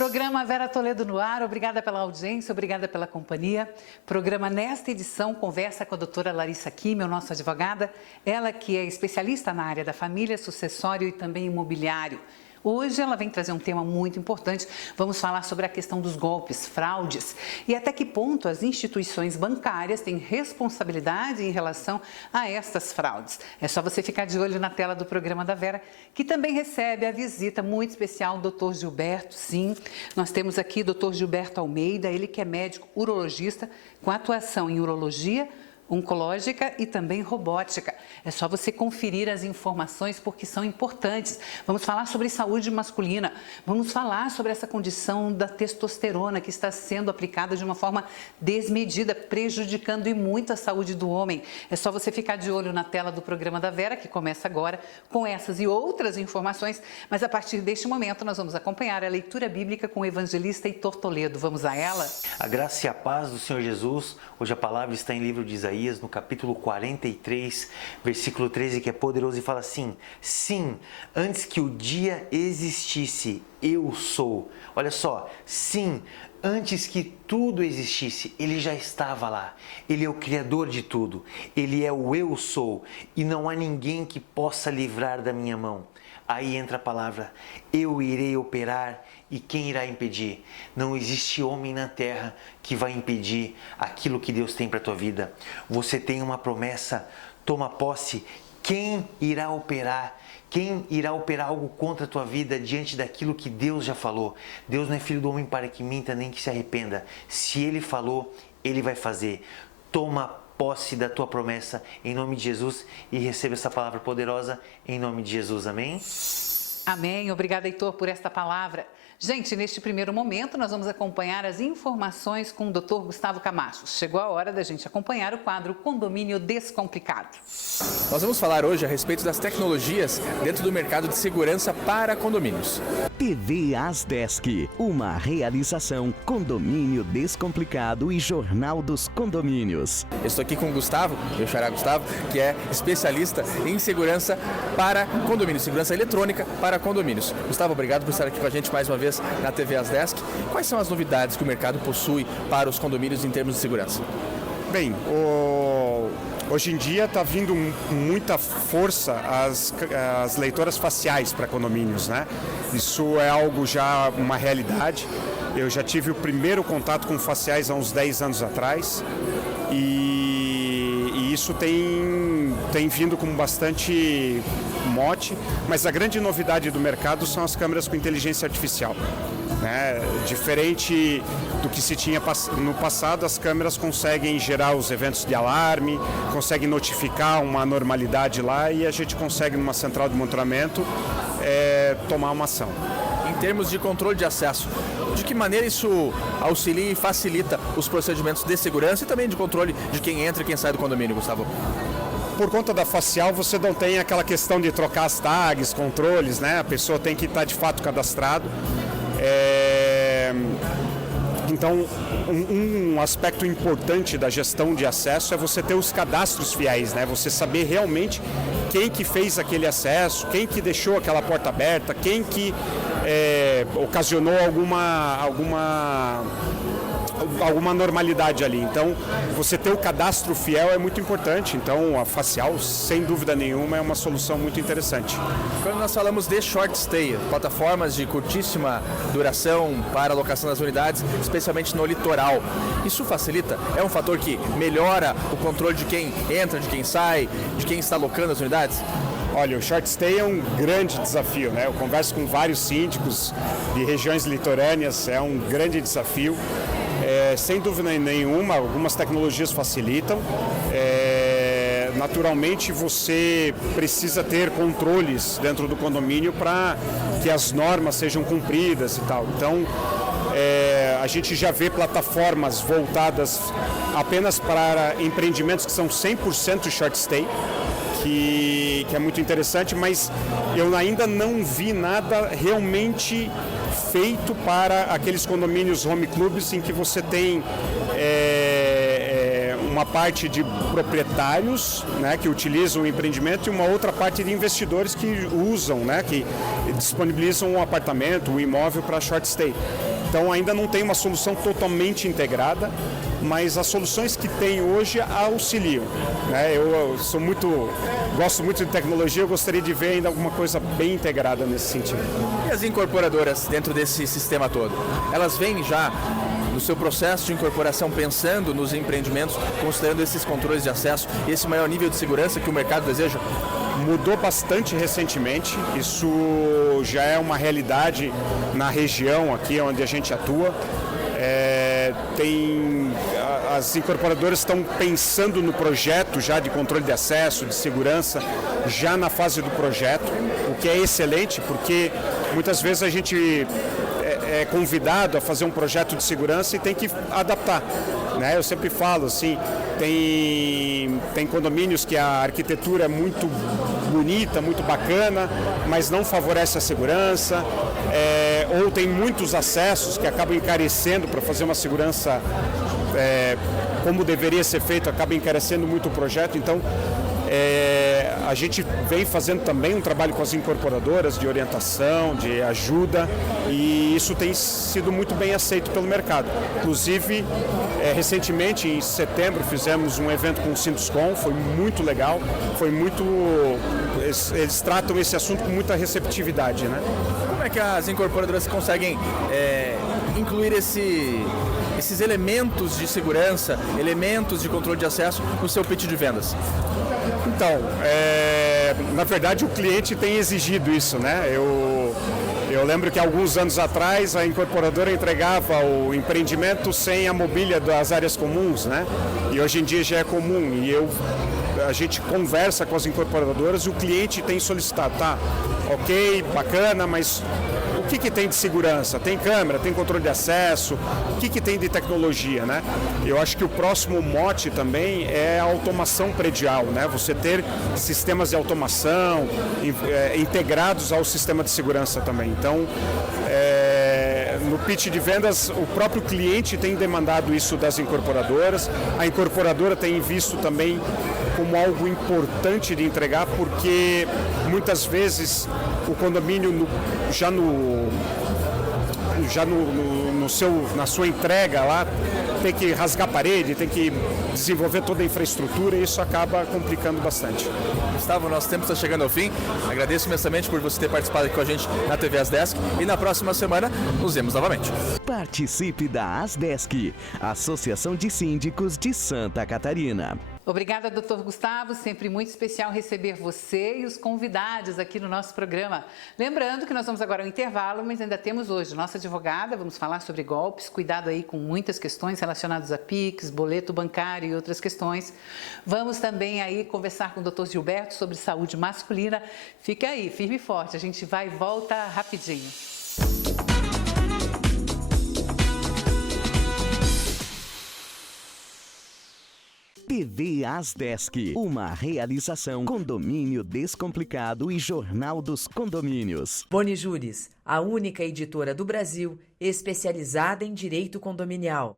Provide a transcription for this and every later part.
Programa Vera Toledo no ar, obrigada pela audiência, obrigada pela companhia. Programa nesta edição conversa com a doutora Larissa Kimmel, nossa advogada, ela que é especialista na área da família, sucessório e também imobiliário. Hoje ela vem trazer um tema muito importante, vamos falar sobre a questão dos golpes, fraudes e até que ponto as instituições bancárias têm responsabilidade em relação a estas fraudes. É só você ficar de olho na tela do programa da Vera, que também recebe a visita muito especial do Dr. Gilberto, sim. Nós temos aqui o Dr. Gilberto Almeida, ele que é médico urologista com atuação em urologia, oncológica e também robótica. É só você conferir as informações porque são importantes. Vamos falar sobre saúde masculina, vamos falar sobre essa condição da testosterona que está sendo aplicada de uma forma desmedida, prejudicando e muito a saúde do homem. É só você ficar de olho na tela do programa da Vera, que começa agora com essas e outras informações, mas a partir deste momento nós vamos acompanhar a leitura bíblica com o evangelista Heitor Toledo. Vamos a ela? A graça e a paz do Senhor Jesus. Hoje a palavra está em livro de Isaías, no capítulo 43, versículo 13, que é poderoso e fala assim: sim, antes que o dia existisse, eu sou. Olha só, sim, antes que tudo existisse, Ele já estava lá. Ele é o Criador de tudo. Ele é o eu sou. E não há ninguém que possa livrar da minha mão. Aí entra a palavra: eu irei operar e quem irá impedir? Não existe homem na terra que vai impedir aquilo que Deus tem para a tua vida. Você tem uma promessa, toma posse. Quem irá operar? Quem irá operar algo contra a tua vida diante daquilo que Deus já falou? Deus não é filho do homem para que minta nem que se arrependa. Se Ele falou, Ele vai fazer. Toma posse da tua promessa em nome de Jesus e receba essa palavra poderosa em nome de Jesus. Amém? Amém. Obrigada, Heitor, por esta palavra. Gente, neste primeiro momento nós vamos acompanhar as informações com o Dr. Gustavo Camacho. Chegou a hora da gente acompanhar o quadro Condomínio Descomplicado. Nós vamos falar hoje a respeito das tecnologias dentro do mercado de segurança para condomínios. TV Asdesk, uma realização Condomínio Descomplicado e Jornal dos Condomínios. Eu estou aqui com o Gustavo, meu xará Gustavo, que é especialista em segurança para condomínios, segurança eletrônica para condomínios. Gustavo, obrigado por estar aqui com a gente mais uma vez na TV Asdesk. Quais são as novidades que o mercado possui para os condomínios em termos de segurança? Bem, hoje em dia está vindo muita força as leitoras faciais para condomínios, né? Isso é algo já, uma realidade. Eu já tive o primeiro contato com faciais há uns 10 anos atrás e isso tem vindo com bastante mote, mas a grande novidade do mercado são as câmeras com inteligência artificial. Né? Diferente do que se tinha no passado, as câmeras conseguem gerar os eventos de alarme, conseguem notificar uma anormalidade lá e a gente consegue, numa central de monitoramento, tomar uma ação. Em termos de controle de acesso, de que maneira isso auxilia e facilita os procedimentos de segurança e também de controle de quem entra e quem sai do condomínio, Gustavo? Por conta da facial, você não tem aquela questão de trocar as tags, controles, né? A pessoa tem que estar de fato cadastrado. Então, um aspecto importante da gestão de acesso é você ter os cadastros fiéis, né? Você saber realmente quem que fez aquele acesso, quem que deixou aquela porta aberta, quem que ocasionou alguma normalidade ali. Então, você ter o cadastro fiel é muito importante. Então, a facial, sem dúvida nenhuma, é uma solução muito interessante. Quando nós falamos de short stay, plataformas de curtíssima duração para alocação das unidades, especialmente no litoral, isso facilita? É um fator que melhora o controle de quem entra, de quem sai, de quem está alocando as unidades? Olha, o short stay é um grande desafio, né? Eu converso com vários síndicos de regiões litorâneas, é um grande desafio. Sem dúvida nenhuma, algumas tecnologias facilitam. Naturalmente, você precisa ter controles dentro do condomínio para que as normas sejam cumpridas e tal. Então, a gente já vê plataformas voltadas apenas para empreendimentos que são 100% short stay, que é muito interessante, mas eu ainda não vi nada realmente feito para aqueles condomínios home clubs em que você tem uma parte de proprietários, né, que utilizam o empreendimento e uma outra parte de investidores que usam, né, que disponibilizam um apartamento, um imóvel para short stay. Então ainda não tem uma solução totalmente integrada, mas as soluções que tem hoje auxiliam, né? Eu gosto muito de tecnologia, eu gostaria de ver ainda alguma coisa bem integrada nesse sentido. E as incorporadoras dentro desse sistema todo? Elas vêm já no seu processo de incorporação pensando nos empreendimentos, considerando esses controles de acesso e esse maior nível de segurança que o mercado deseja? Mudou bastante recentemente, isso já é uma realidade na região aqui onde a gente atua. As incorporadoras estão pensando no projeto já de controle de acesso, de segurança, já na fase do projeto, o que é excelente, porque muitas vezes a gente é convidado a fazer um projeto de segurança e tem que adaptar, né? Eu sempre falo assim, tem condomínios que a arquitetura é muito bonita, muito bacana, mas não favorece a segurança, ou tem muitos acessos que acabam encarecendo para fazer uma segurança como deveria ser feito, acaba encarecendo muito o projeto. Então a gente vem fazendo também um trabalho com as incorporadoras de orientação, de ajuda, e isso tem sido muito bem aceito pelo mercado. Inclusive, recentemente, em setembro, fizemos um evento com o Sinduscom, foi muito legal, eles tratam esse assunto com muita receptividade, né? Como é que as incorporadoras conseguem incluir esses elementos de segurança, elementos de controle de acesso no seu pitch de vendas? Então, na verdade o cliente tem exigido isso, né? Eu lembro que alguns anos atrás a incorporadora entregava o empreendimento sem a mobília das áreas comuns, né? E hoje em dia já é comum e a gente conversa com as incorporadoras e o cliente tem solicitado, tá? Ok, bacana, mas o que tem de segurança? Tem câmera, tem controle de acesso, o que tem de tecnologia, né? Eu acho que o próximo mote também é a automação predial, né? Você ter sistemas de automação integrados ao sistema de segurança também. Então, no pitch de vendas, o próprio cliente tem demandado isso das incorporadoras, a incorporadora tem visto também como algo importante de entregar, porque muitas vezes o condomínio na sua entrega lá tem que rasgar a parede, tem que desenvolver toda a infraestrutura e isso acaba complicando bastante. Gustavo, nosso tempo está chegando ao fim. Agradeço imensamente por você ter participado aqui com a gente na TV Asdesk e na próxima semana nos vemos novamente. Participe da Asdesk, Associação de Síndicos de Santa Catarina. Obrigada, doutor Gustavo. Sempre muito especial receber você e os convidados aqui no nosso programa. Lembrando que nós vamos agora ao intervalo, mas ainda temos hoje nossa advogada, vamos falar sobre golpes, cuidado aí com muitas questões relacionadas a PIX, boleto bancário e outras questões. Vamos também aí conversar com o doutor Gilberto sobre saúde masculina. Fica aí, firme e forte, a gente vai e volta rapidinho. TV Asdesk, uma realização Condomínio Descomplicado e Jornal dos Condomínios. Boni Juris, a única editora do Brasil especializada em direito condominial.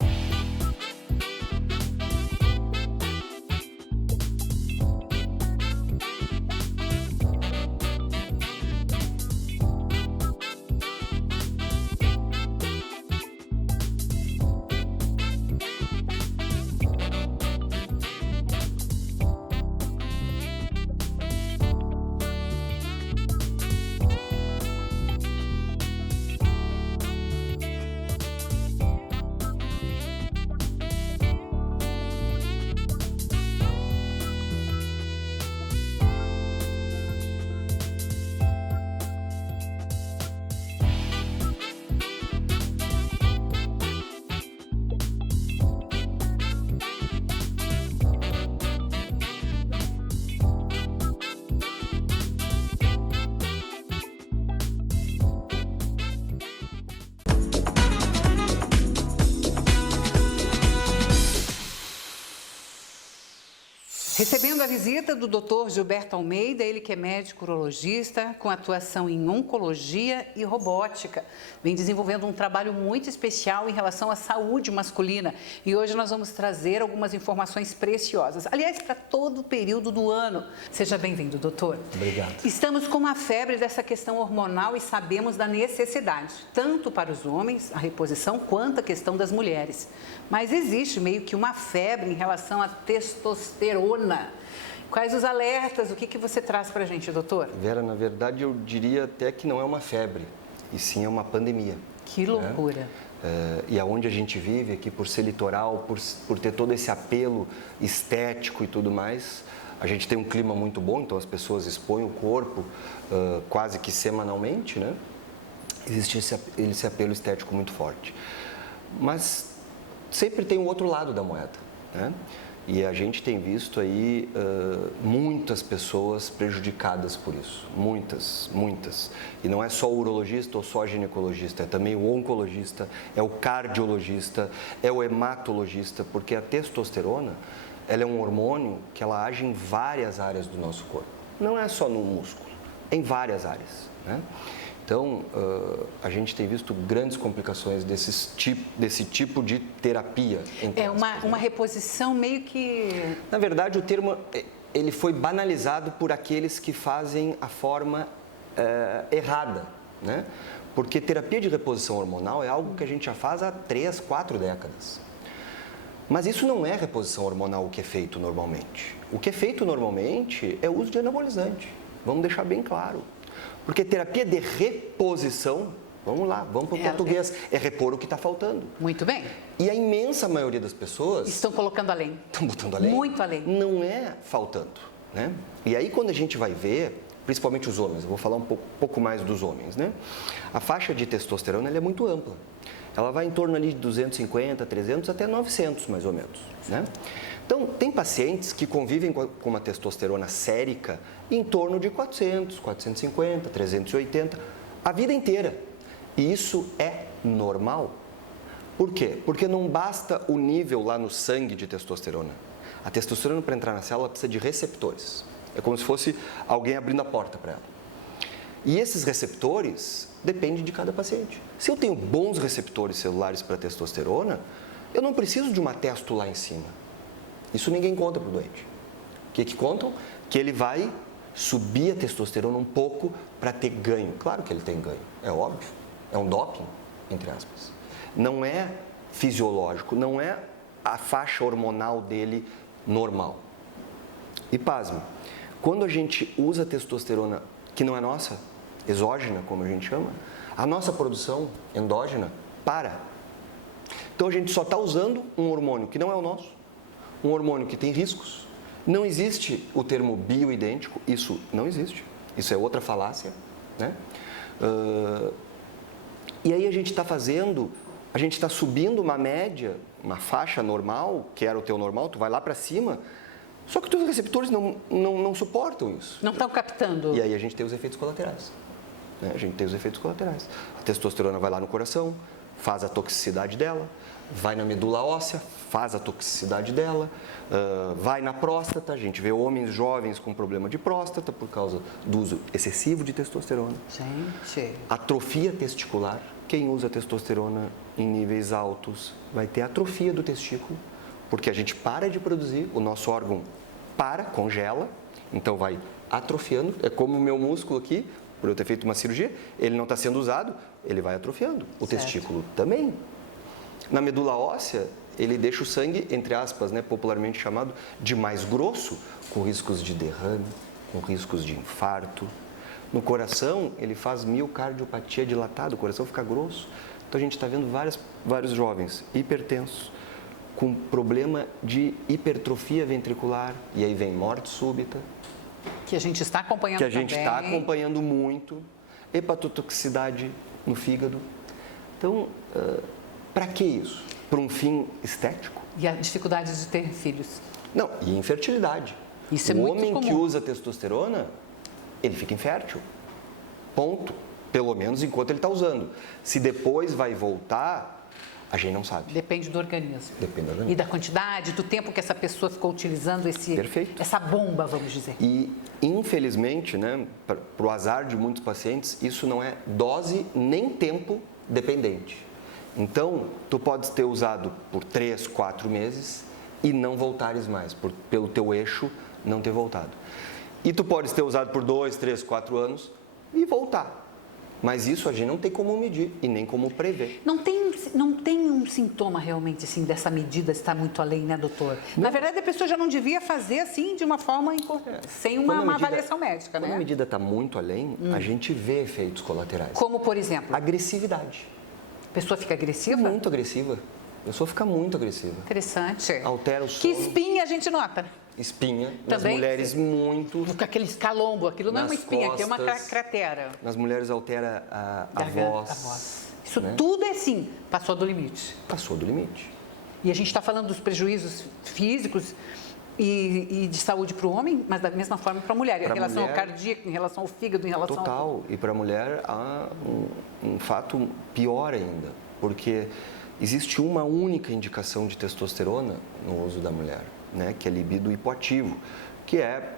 Recebendo a visita do Dr. Gilberto Almeida, ele que é médico urologista com atuação em oncologia e robótica. Vem desenvolvendo um trabalho muito especial em relação à saúde masculina. E hoje nós vamos trazer algumas informações preciosas. Aliás, para todo o período do ano. Seja bem-vindo, doutor. Obrigado. Estamos com uma febre dessa questão hormonal e sabemos da necessidade, tanto para os homens, a reposição, quanto a questão das mulheres. Mas existe meio que uma febre em relação à testosterona. Quais os alertas? O que você traz para a gente, doutor? Vera, na verdade, eu diria até que não é uma febre, e sim é uma pandemia. Que loucura. E aonde a gente vive aqui, por ser litoral, por ter todo esse apelo estético e tudo mais, a gente tem um clima muito bom, então as pessoas expõem o corpo quase que semanalmente, né? Existe esse apelo estético muito forte. Mas sempre tem o outro lado da moeda, né? E a gente tem visto aí muitas pessoas prejudicadas por isso, muitas. E não é só o urologista ou só o ginecologista, é também o oncologista, é o cardiologista, é o hematologista, porque a testosterona, ela é um hormônio que ela age em várias áreas do nosso corpo. Não é só no músculo, em várias áreas, né? Então, a gente tem visto grandes complicações desse tipo de terapia. É uma reposição meio que... Na verdade, o termo ele foi banalizado por aqueles que fazem a forma errada, né? Porque terapia de reposição hormonal é algo que a gente já faz há 3, 4 décadas. Mas isso não é reposição hormonal o que é feito normalmente. O que é feito normalmente é o uso de anabolizante. Vamos deixar bem claro. Porque terapia de reposição, vamos lá, vamos para o português, é repor o que está faltando. Muito bem. E a imensa maioria das pessoas... Estão colocando além. Estão botando além. Muito além. Não é faltando, né? E aí quando a gente vai ver, principalmente os homens, eu vou falar um pouco mais dos homens, né? A faixa de testosterona ela é muito ampla. Ela vai em torno ali de 250, 300 até 900 mais ou menos, né? Então, tem pacientes que convivem com uma testosterona sérica em torno de 400, 450, 380, a vida inteira. E isso é normal. Por quê? Porque não basta o nível lá no sangue de testosterona. A testosterona, para entrar na célula, precisa de receptores. É como se fosse alguém abrindo a porta para ela. E esses receptores dependem de cada paciente. Se eu tenho bons receptores celulares para testosterona, eu não preciso de uma testo lá em cima. Isso ninguém conta para o doente. O que contam? Que ele vai subir a testosterona um pouco para ter ganho. Claro que ele tem ganho, é óbvio. É um doping, entre aspas. Não é fisiológico, não é a faixa hormonal dele normal. E pasme, quando a gente usa testosterona que não é nossa, exógena, como a gente chama, a nossa produção endógena para. Então a gente só está usando um hormônio que não é o nosso, um hormônio que tem riscos. Não existe o termo bioidêntico, isso não existe. Isso é outra falácia, né? E aí a gente está subindo uma média, uma faixa normal, que era o teu normal, tu vai lá para cima, só que os teus receptores não suportam isso. Não estão captando. E aí a gente tem os efeitos colaterais. Né? A gente tem os efeitos colaterais. A testosterona vai lá no coração, faz a toxicidade dela, vai na medula óssea, faz a toxicidade dela, vai na próstata, a gente vê homens jovens com problema de próstata por causa do uso excessivo de testosterona. Gente. Atrofia testicular, quem usa testosterona em níveis altos vai ter atrofia do testículo, porque a gente para de produzir, o nosso órgão congela, então vai atrofiando, é como o meu músculo aqui, por eu ter feito uma cirurgia, ele não está sendo usado, ele vai atrofiando, o testículo também. Na medula óssea, ele deixa o sangue, entre aspas, né, popularmente chamado de mais grosso, com riscos de derrame, com riscos de infarto. No coração, ele faz miocardiopatia dilatada, o coração fica grosso. Então a gente está vendo vários jovens hipertensos, com problema de hipertrofia ventricular, e aí vem morte súbita. Que a gente está acompanhando também. Que a gente está acompanhando muito. Hepatotoxicidade no fígado. Então, para que isso? Para um fim estético? E a dificuldade de ter filhos. Não, e infertilidade. Isso é muito comum. O homem que usa testosterona, ele fica infértil. Ponto. Pelo menos enquanto ele está usando. Se depois vai voltar, A gente não sabe. Depende do organismo. Depende do organismo. E da quantidade, do tempo que essa pessoa ficou utilizando essa bomba, vamos dizer. E, infelizmente, né, para o azar de muitos pacientes, isso não é dose nem tempo dependente. Então, tu podes ter usado por 3, 4 meses e não voltares mais, pelo teu eixo não ter voltado. E tu podes ter usado por 2, 3, 4 anos e voltar. Mas isso a gente não tem como medir e nem como prever. Não tem um sintoma realmente assim dessa medida estar muito além, né, doutor? Não. Na verdade, a pessoa já não devia fazer assim de uma forma sem uma avaliação médica, né? Quando a medida está muito além, a gente vê efeitos colaterais. Como, por exemplo? Agressividade. A pessoa fica agressiva? Muito agressiva. A pessoa fica muito agressiva. Interessante. Altera o sono. Que espinha a gente nota. Espinha. Nas Também? mulheres, muito. Com aquele escalombo, aquilo não é uma Nas espinha, aquilo é uma costas. cratera. Nas mulheres altera a Garganta, voz. Isso né? tudo é assim, passou do limite. Passou do limite. E a gente está falando dos prejuízos físicos e de saúde para o homem, mas da mesma forma para a mulher. Em relação ao cardíaco, em relação ao fígado, em relação ao... Total. E para a mulher há um fato pior ainda, porque existe uma única indicação de testosterona no uso da mulher, né, que é libido hipoativo, que é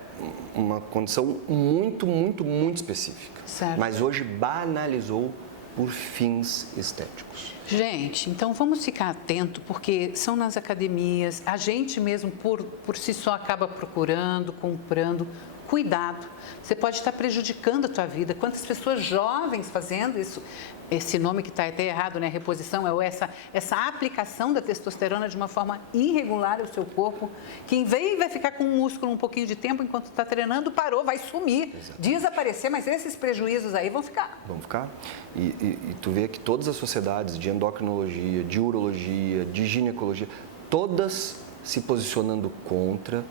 uma condição muito, muito, muito específica. Certo. Mas hoje banalizou por fins estéticos. Gente, então vamos ficar atento, porque são nas academias, a gente mesmo por si só acaba procurando, comprando. Cuidado, você pode estar prejudicando a tua vida. Quantas pessoas jovens fazendo isso, esse nome que está até errado, né? Reposição, é essa aplicação da testosterona de uma forma irregular ao seu corpo, que em vez vai ficar com o músculo um pouquinho de tempo enquanto está treinando, parou, vai sumir, desaparecer, mas esses prejuízos aí vão ficar. Vão ficar. E tu vê que todas as sociedades de endocrinologia, de urologia, de ginecologia, todas se posicionando contra,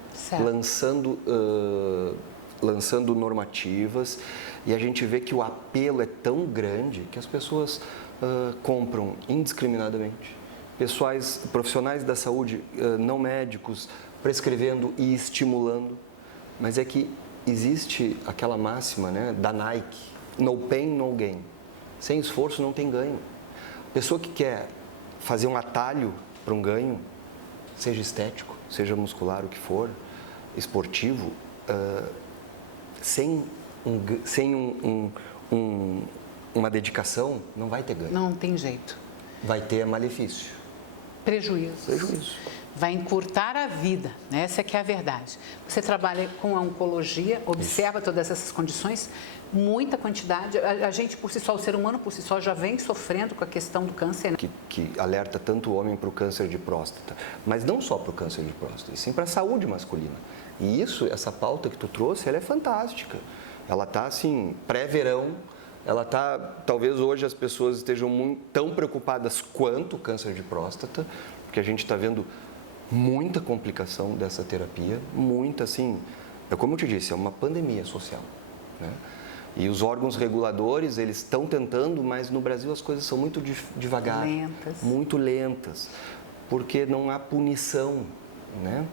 lançando normativas, e a gente vê que o apelo é tão grande que as pessoas compram indiscriminadamente. Profissionais da saúde, não médicos, prescrevendo e estimulando. Mas é que existe aquela máxima, né, da Nike, no pain, no gain. Sem esforço não tem ganho. A pessoa que quer fazer um atalho para um ganho, seja estético, seja muscular, o que for, esportivo, sem uma dedicação, não vai ter ganho. Não tem jeito. Vai ter malefício. Prejuízo. Vai encurtar a vida, né? Essa é que é a verdade. Você trabalha com a oncologia, observa todas essas condições, muita quantidade. A gente, por si só, o ser humano por si só já vem sofrendo com a questão do câncer, né? Que alerta tanto o homem para o câncer de próstata, mas não só para o câncer de próstata, e sim para a saúde masculina. E essa pauta que tu trouxe, ela é fantástica. Ela está, assim, pré-verão, ela está, talvez hoje as pessoas estejam tão preocupadas quanto o câncer de próstata, porque a gente está vendo muita complicação dessa terapia, muita, assim, como eu te disse, é uma pandemia social, né? E os órgãos reguladores, eles estão tentando, mas no Brasil as coisas são muito devagar, muito lentas, porque não há punição, né?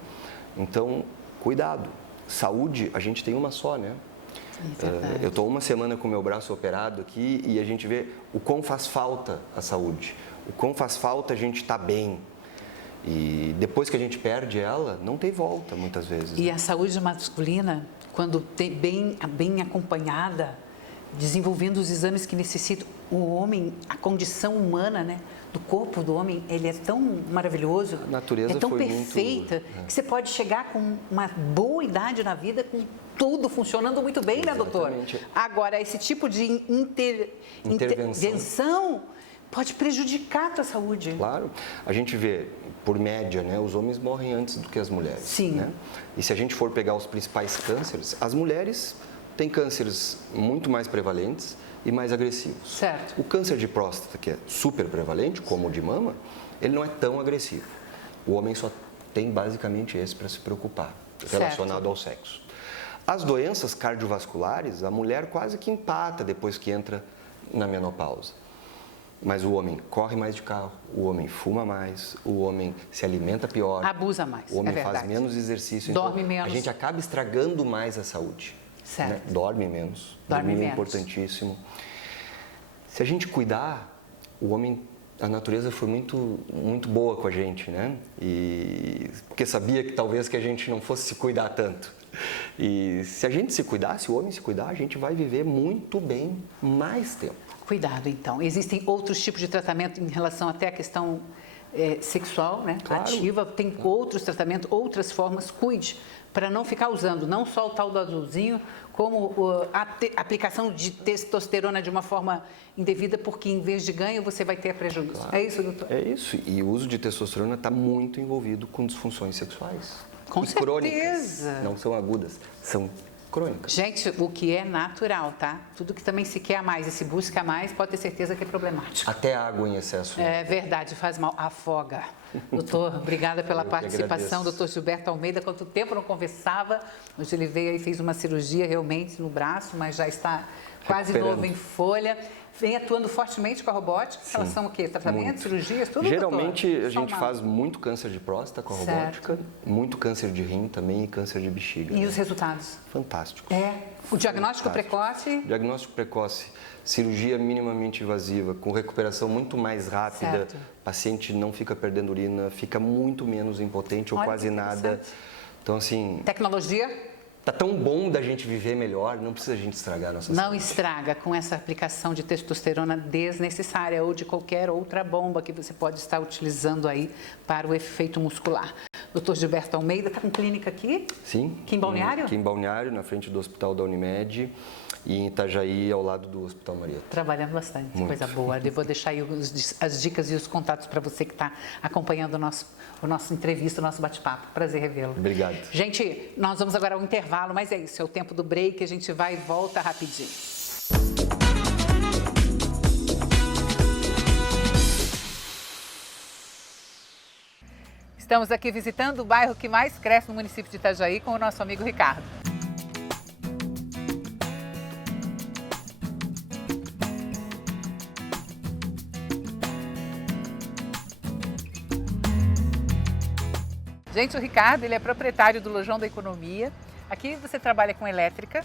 Então, cuidado. Saúde, a gente tem uma só, né? Eu estou uma semana com o meu braço operado aqui e a gente vê o quão faz falta a saúde, o quão faz falta a gente estar bem. E depois que a gente perde ela, não tem volta muitas vezes. E a saúde masculina, quando bem acompanhada, desenvolvendo os exames que necessitam, o homem, a condição humana, né, do corpo do homem, ele é tão maravilhoso, a natureza é tão foi perfeita, que você pode chegar com uma boa idade na vida, com tudo funcionando muito bem, né, doutor? Agora, esse tipo de intervenção pode prejudicar a tua saúde. Claro. A gente vê, por média, né, os homens morrem antes do que as mulheres. Sim. Né? E se a gente for pegar os principais cânceres, as mulheres têm cânceres muito mais prevalentes e mais agressivos. Certo. O câncer de próstata, que é super prevalente, como o de mama, ele não é tão agressivo. O homem só tem basicamente esse para se preocupar, relacionado ao sexo. As doenças cardiovasculares, a mulher quase que empata depois que entra na menopausa. Mas o homem corre mais de carro, o homem fuma mais, o homem se alimenta pior. Abusa mais, o homem faz menos exercício. Dorme então, menos. A gente acaba estragando mais a saúde. Certo. Né? Dorme menos. Dorme menos. É importantíssimo. Se a gente cuidar, o homem a natureza foi muito boa com a gente, né? E porque sabia que talvez que a gente não fosse se cuidar tanto. E se a gente se cuidar, se o homem se cuidar, a gente vai viver muito bem mais tempo. Cuidado, então. Existem outros tipos de tratamento em relação até à questão sexual, né? Claro. Ativa. Tem outros tratamentos, outras formas. Cuide para não ficar usando não só o tal do azulzinho, como a aplicação de testosterona de uma forma indevida, porque em vez de ganho você vai ter prejuízo. Claro. É isso, doutor? É isso. E o uso de testosterona está muito envolvido com disfunções sexuais. Com certeza. Crônicas. Não são agudas, são crônicas. Gente, o que é natural, tá? Tudo que também se quer a mais e se busca a mais, pode ter certeza que é problemático. Até água em excesso. É verdade, faz mal, afoga. Doutor, obrigada pela participação. Doutor Gilberto Almeida, quanto tempo não conversava. Hoje ele veio e fez uma cirurgia realmente no braço, mas já está quase novo em folha. Vem atuando fortemente com a robótica. Sim, elas são o quê? Tratamentos, cirurgias, tudo? Geralmente doutor? a gente faz muito câncer de próstata com a robótica, muito câncer de rim também e câncer de bexiga. E os resultados? Fantásticos. O diagnóstico precoce? Diagnóstico precoce, cirurgia minimamente invasiva, com recuperação muito mais rápida. Certo. O paciente não fica perdendo urina, fica muito menos impotente ou quase nada. Então, assim... Tecnologia? Tá tão bom da gente viver melhor, não precisa a gente estragar a nossa saúde. Não estraga com essa aplicação de testosterona desnecessária ou de qualquer outra bomba que você pode estar utilizando aí para o efeito muscular. Dr. Gilberto Almeida está com clínica aqui? Sim. Aqui em Balneário? Aqui em Balneário, na frente do Hospital da Unimed e em Itajaí, ao lado do Hospital Marieta. Trabalhando bastante, muito. Coisa boa. Eu vou deixar aí as dicas e os contatos para você que está acompanhando o nosso entrevista, o nosso bate-papo. Prazer revê-lo. Obrigado. Gente, nós vamos agora ao intervalo, mas é isso, é o tempo do break, a gente vai e volta rapidinho. Estamos aqui visitando o bairro que mais cresce no município de Itajaí com o nosso amigo Ricardo. Gente, o Ricardo, ele é proprietário do Lojão da Economia. Aqui você trabalha com elétrica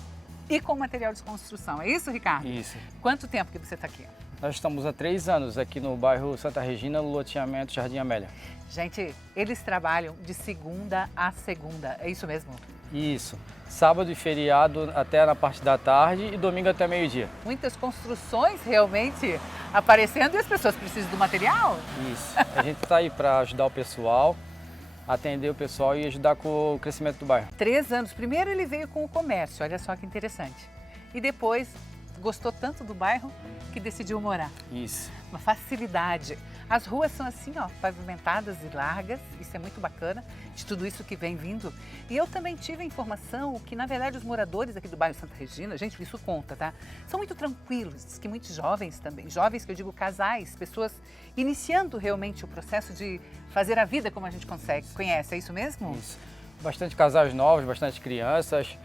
e com material de construção. É isso, Ricardo? Isso. Quanto tempo que você está aqui? Nós estamos há 3 anos aqui no bairro Santa Regina, no loteamento Jardim Amélia. Gente, eles trabalham de segunda a segunda. É isso mesmo? Isso. Sábado e feriado até na parte da tarde e domingo até meio-dia. Muitas construções realmente aparecendo e as pessoas precisam do material? Isso. A gente está aí para ajudar o pessoal, atender o pessoal e ajudar com o crescimento do bairro. 3 anos. Primeiro ele veio com o comércio, olha só que interessante. E depois gostou tanto do bairro que decidiu morar. Isso. Uma facilidade. As ruas são assim, ó, pavimentadas e largas, isso é muito bacana, de tudo isso que vem vindo. E eu também tive a informação que, na verdade, os moradores aqui do bairro Santa Regina, gente, isso conta, tá? São muito tranquilos, diz que muitos jovens também, jovens que eu digo casais, pessoas iniciando realmente o processo de fazer a vida como a gente conhece, é isso mesmo? Isso. Bastante casais novos, bastante crianças.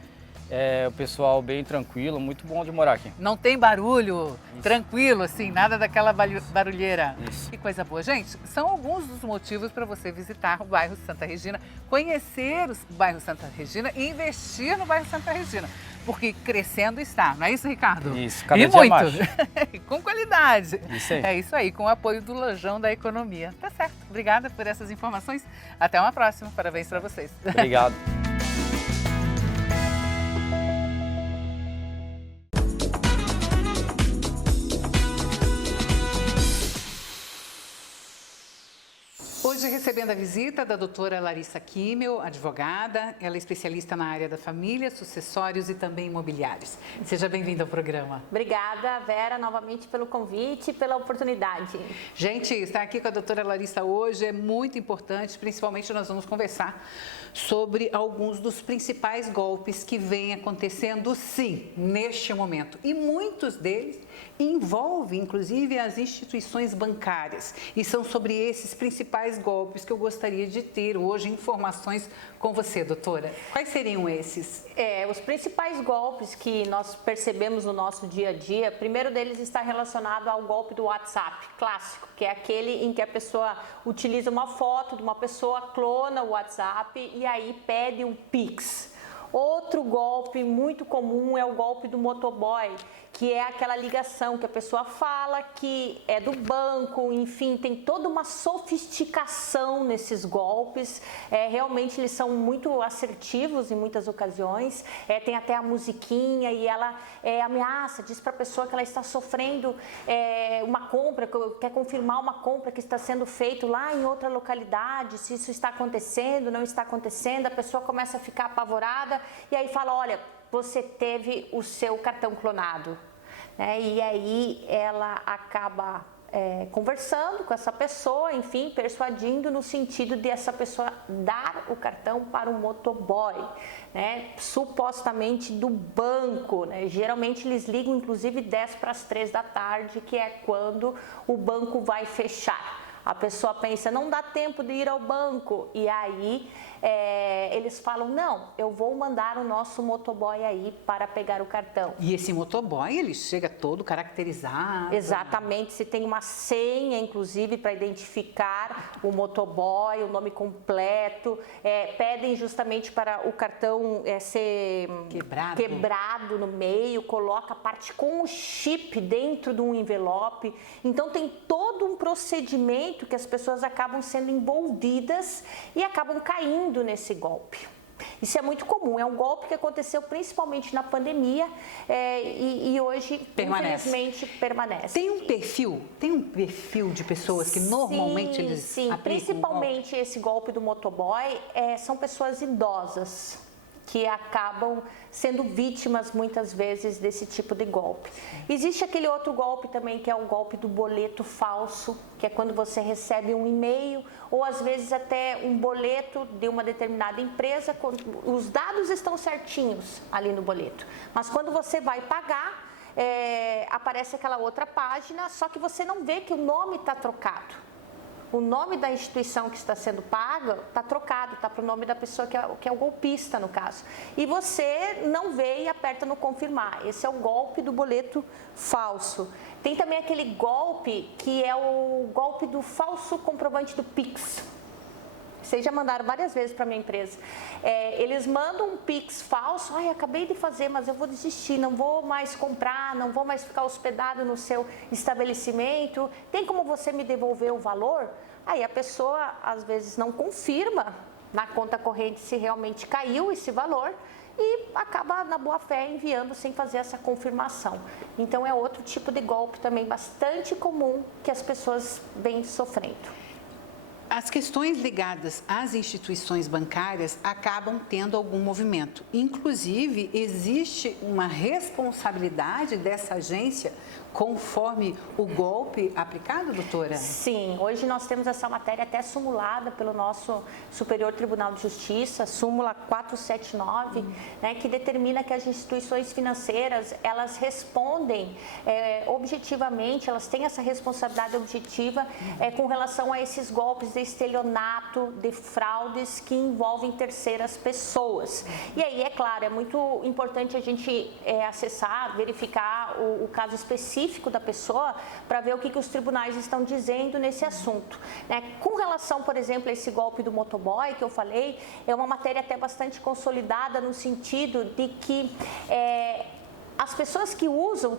O pessoal bem tranquilo, muito bom de morar aqui. Não tem barulho, tranquilo, assim, nada daquela barulheira. Isso. Que coisa boa. Gente, são alguns dos motivos para você visitar o bairro Santa Regina, conhecer o bairro Santa Regina e investir no bairro Santa Regina. Porque crescendo está, não é isso, Ricardo? Isso, cada e dia muito. mais. Com qualidade. Isso aí. É isso aí, com o apoio do Lojão da Economia. Tá certo. Obrigada por essas informações. Até uma próxima. Parabéns para vocês. Obrigado. Hoje recebendo a visita da doutora Larissa Kimmel, advogada, ela é especialista na área da família, sucessórios e também imobiliários. Seja bem-vinda ao programa. Obrigada, Vera, novamente pelo convite e pela oportunidade. Gente, estar aqui com a doutora Larissa hoje é muito importante, principalmente nós vamos conversar sobre alguns dos principais golpes que vêm acontecendo, sim, neste momento. E muitos deles envolvem, inclusive, as instituições bancárias. E são sobre esses principais golpes que eu gostaria de ter hoje informações com você, doutora. Quais seriam esses? Os principais golpes que nós percebemos no nosso dia a dia, primeiro deles está relacionado ao golpe do WhatsApp, clássico, que é aquele em que a pessoa utiliza uma foto de uma pessoa, clona o WhatsApp e aí pede um Pix. Outro golpe muito comum é o golpe do motoboy, que é aquela ligação que a pessoa fala que é do banco, enfim, tem toda uma sofisticação nesses golpes. Realmente eles são muito assertivos em muitas ocasiões. Tem até a musiquinha e ela ameaça, diz para a pessoa que ela está sofrendo uma compra, quer confirmar uma compra que está sendo feita lá em outra localidade, se isso está acontecendo, não está acontecendo. A pessoa começa a ficar apavorada e aí fala, olha, você teve o seu cartão clonado. E aí ela acaba conversando com essa pessoa, enfim, persuadindo no sentido de essa pessoa dar o cartão para o motoboy, supostamente do banco. Geralmente eles ligam inclusive 10 para as 3 da tarde, que é quando o banco vai fechar. A pessoa pensa, não dá tempo de ir ao banco, e aí eles falam, não, eu vou mandar o nosso motoboy aí para pegar o cartão. E esse motoboy, ele chega todo caracterizado? Exatamente, se tem uma senha, inclusive, para identificar o motoboy, o nome completo, pedem justamente para o cartão ser quebrado no meio, coloca a parte com o chip dentro de um envelope. Então tem todo um procedimento que as pessoas acabam sendo envolvidas e acabam caindo nesse golpe. Isso é muito comum, é um golpe que aconteceu principalmente na pandemia e hoje, infelizmente, permanece. Tem um perfil de pessoas que normalmente eles aplicam principalmente esse golpe do motoboy, são pessoas idosas que acabam sendo vítimas muitas vezes desse tipo de golpe. Existe aquele outro golpe também, que é o golpe do boleto falso, que é quando você recebe um e-mail ou às vezes até um boleto de uma determinada empresa, os dados estão certinhos ali no boleto, mas quando você vai pagar, aparece aquela outra página, só que você não vê que o nome está trocado. O nome da instituição que está sendo paga está trocado, está para o nome da pessoa que é o golpista, no caso. E você não vê e aperta no confirmar. Esse é o golpe do boleto falso. Tem também aquele golpe que é o golpe do falso comprovante do Pix. Vocês já mandaram várias vezes para a minha empresa. Eles mandam um Pix falso. Acabei de fazer, mas eu vou desistir, não vou mais comprar, não vou mais ficar hospedado no seu estabelecimento. Tem como você me devolver o valor? Aí a pessoa, às vezes, não confirma na conta corrente se realmente caiu esse valor e acaba, na boa fé, enviando sem fazer essa confirmação. Então, é outro tipo de golpe também bastante comum que as pessoas vêm sofrendo. As questões ligadas às instituições bancárias acabam tendo algum movimento. Inclusive, existe uma responsabilidade dessa agência conforme o golpe aplicado, doutora? Sim, hoje nós temos essa matéria até sumulada pelo nosso Superior Tribunal de Justiça, súmula 479, que determina que as instituições financeiras, elas respondem objetivamente, elas têm essa responsabilidade objetiva com relação a esses golpes de estelionato, de fraudes que envolvem terceiras pessoas. E aí, é claro, é muito importante a gente acessar, verificar o caso específico da pessoa para ver o que os tribunais estão dizendo nesse assunto. Com relação, por exemplo, a esse golpe do motoboy que eu falei, é uma matéria até bastante consolidada no sentido de que as pessoas que usam,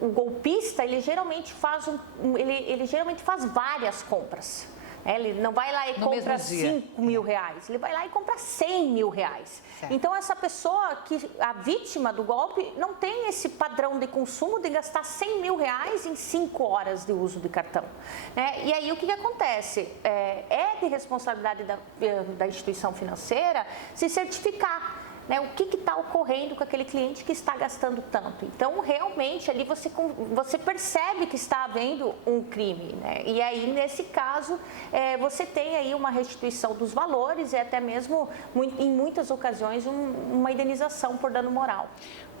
o golpista, ele geralmente faz várias compras. Ele não vai lá e compra 5 mil reais, ele vai lá e compra 100 mil reais. Certo. Então, essa pessoa, a vítima do golpe, não tem esse padrão de consumo de gastar 100 mil reais em 5 horas de uso de cartão. E aí, o que acontece? É de responsabilidade da instituição financeira se certificar. O que está ocorrendo com aquele cliente que está gastando tanto. Então, realmente, ali você percebe que está havendo um crime. E aí, nesse caso, você tem aí uma restituição dos valores e até mesmo, em muitas ocasiões, uma indenização por dano moral.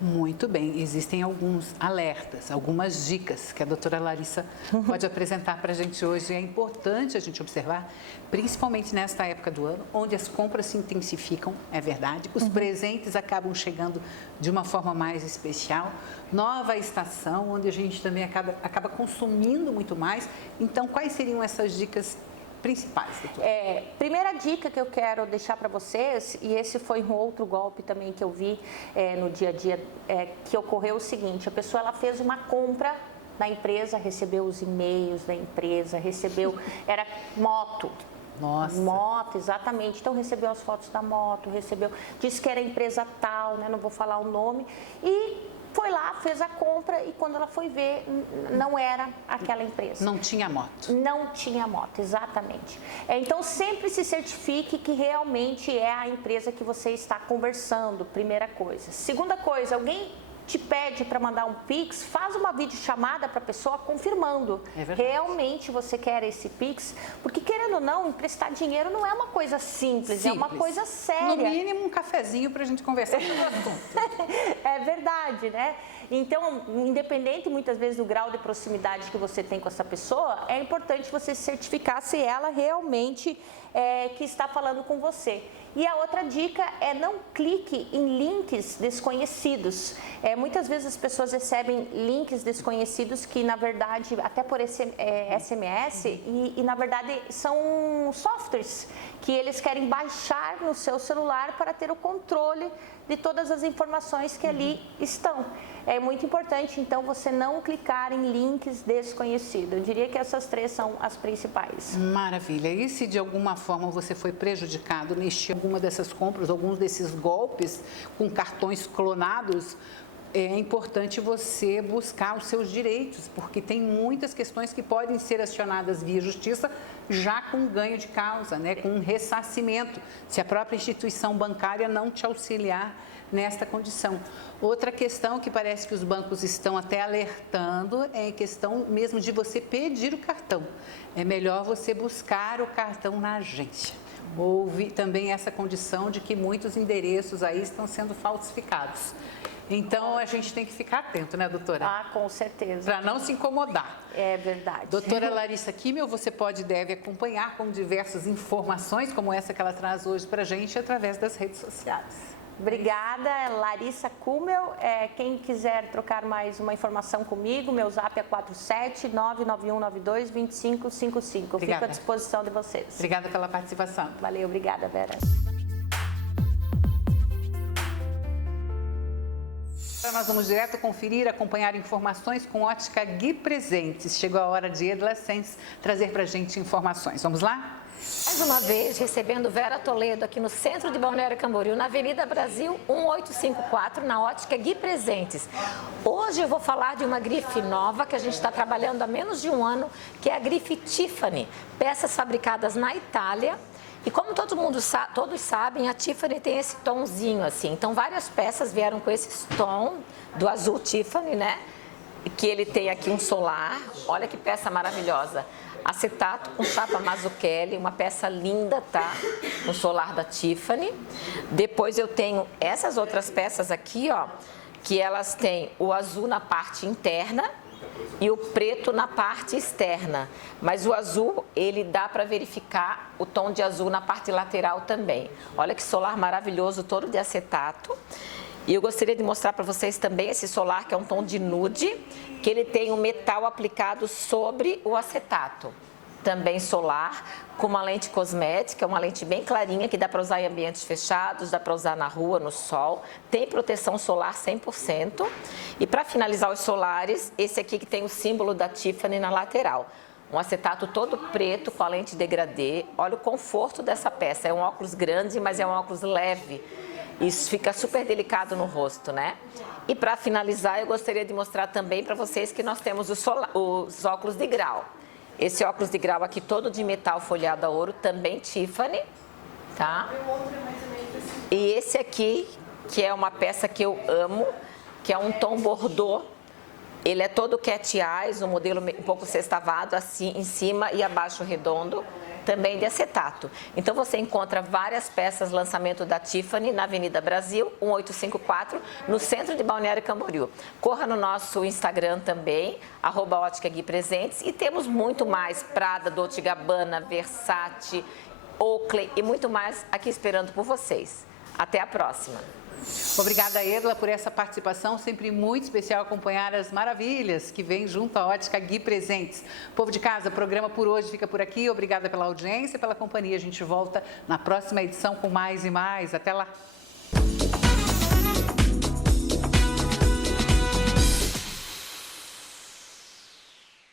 Muito bem, existem alguns alertas, algumas dicas que a doutora Larissa pode apresentar para a gente hoje. É importante a gente observar, principalmente nesta época do ano, onde as compras se intensificam, é verdade, os presentes acabam chegando de uma forma mais especial, nova estação, onde a gente também acaba consumindo muito mais. Então, quais seriam essas dicas principais, doutora? Primeira dica que eu quero deixar para vocês, e esse foi um outro golpe também que eu vi no dia a dia, que ocorreu o seguinte: a pessoa ela fez uma compra na empresa, recebeu os e-mails da empresa, era moto. Nossa. Moto, exatamente. Então recebeu as fotos da moto, disse que era empresa tal, né? Não vou falar o nome, e foi lá, fez a compra, e quando ela foi ver, não era aquela empresa. Não tinha moto. Não tinha moto, exatamente. Então sempre se certifique que realmente é a empresa que você está conversando, primeira coisa. Segunda coisa, alguém te pede para mandar um Pix, faz uma videochamada para a pessoa confirmando. Realmente você quer esse Pix, porque querendo ou não, emprestar dinheiro não é uma coisa simples. É uma coisa séria. No mínimo um cafezinho para a gente conversar sobre o assunto. É verdade, né? Então, independente muitas vezes do grau de proximidade que você tem com essa pessoa, é importante você se certificar se ela realmente que está falando com você. E a outra dica é não clique em links desconhecidos. Muitas vezes as pessoas recebem links desconhecidos que, na verdade, até por SMS, e na verdade são softwares que eles querem baixar no seu celular para ter o controle de todas as informações que ali estão. É muito importante, então, você não clicar em links desconhecidos. Eu diria que essas 3 são as principais. Maravilha. E se de alguma forma você foi prejudicado neste alguma dessas compras, alguns desses golpes com cartões clonados, é importante você buscar os seus direitos, porque tem muitas questões que podem ser acionadas via justiça já com ganho de causa, né, com um ressarcimento, se a própria instituição bancária não te auxiliar nesta condição. Outra questão que parece que os bancos estão até alertando é a questão mesmo de você pedir o cartão. É melhor você buscar o cartão na agência. Houve também essa condição de que muitos endereços aí estão sendo falsificados. Então, a gente tem que ficar atento, né, doutora? Ah, com certeza. Para não se incomodar. É verdade. Doutora Larissa Kimmel, você pode e deve acompanhar com diversas informações, como essa que ela traz hoje para a gente, através das redes sociais. Obrigada, Larissa Kimmel. Quem quiser trocar mais uma informação comigo, meu zap é 47991922555. Fico à disposição de vocês. Obrigada pela participação. Valeu, obrigada, Vera. Nós vamos direto conferir, acompanhar informações com Ótica Gui Presentes. Chegou a hora de Edla Sens trazer para a gente informações. Vamos lá? Mais uma vez, recebendo Vera Toledo aqui no centro de Balneário Camboriú, na Avenida Brasil 1854, na Ótica Gui Presentes. Hoje eu vou falar de uma grife nova que a gente está trabalhando há menos de um ano, que é a grife Tiffany. Peças fabricadas na Itália. E como todos sabem, a Tiffany tem esse tomzinho assim. Então, várias peças vieram com esse tom do azul Tiffany, né? Que ele tem aqui um solar. Olha que peça maravilhosa. Acetato com chapa Mazzucchelli, uma peça linda, tá? Um solar da Tiffany. Depois eu tenho essas outras peças aqui, ó, que elas têm o azul na parte interna e o preto na parte externa. Mas o azul, ele dá para verificar o tom de azul na parte lateral também. Olha que solar maravilhoso, todo de acetato. E eu gostaria de mostrar para vocês também esse solar, que é um tom de nude, que ele tem um metal aplicado sobre o acetato. Também solar, com uma lente cosmética, uma lente bem clarinha, que dá para usar em ambientes fechados, dá para usar na rua, no sol. Tem proteção solar 100%. E para finalizar os solares, esse aqui que tem o símbolo da Tiffany na lateral. Um acetato todo preto com a lente degradê. Olha o conforto dessa peça. É um óculos grande, mas é um óculos leve. Isso fica super delicado no rosto, né? E para finalizar, eu gostaria de mostrar também para vocês que nós temos os óculos de grau. Esse óculos de grau aqui, todo de metal folhado a ouro, também Tiffany, tá? E esse aqui, que é uma peça que eu amo, que é um tom bordô. Ele é todo cat eyes, um modelo um pouco sextavado, assim, em cima e abaixo redondo, também de acetato. Então, você encontra várias peças lançamento da Tiffany na Avenida Brasil, 1854, no centro de Balneário Camboriú. Corra no nosso Instagram também, @Ótica Gui Presentes, e temos muito mais, Prada, Dolce & Gabbana, Versace, Oakley e muito mais aqui esperando por vocês. Até a próxima! Obrigada, Edla, por essa participação, sempre muito especial acompanhar as maravilhas que vêm junto à Ótica Gui Presentes. Povo de casa, o programa por hoje fica por aqui. Obrigada pela audiência e pela companhia. A gente volta na próxima edição com mais e mais. Até lá!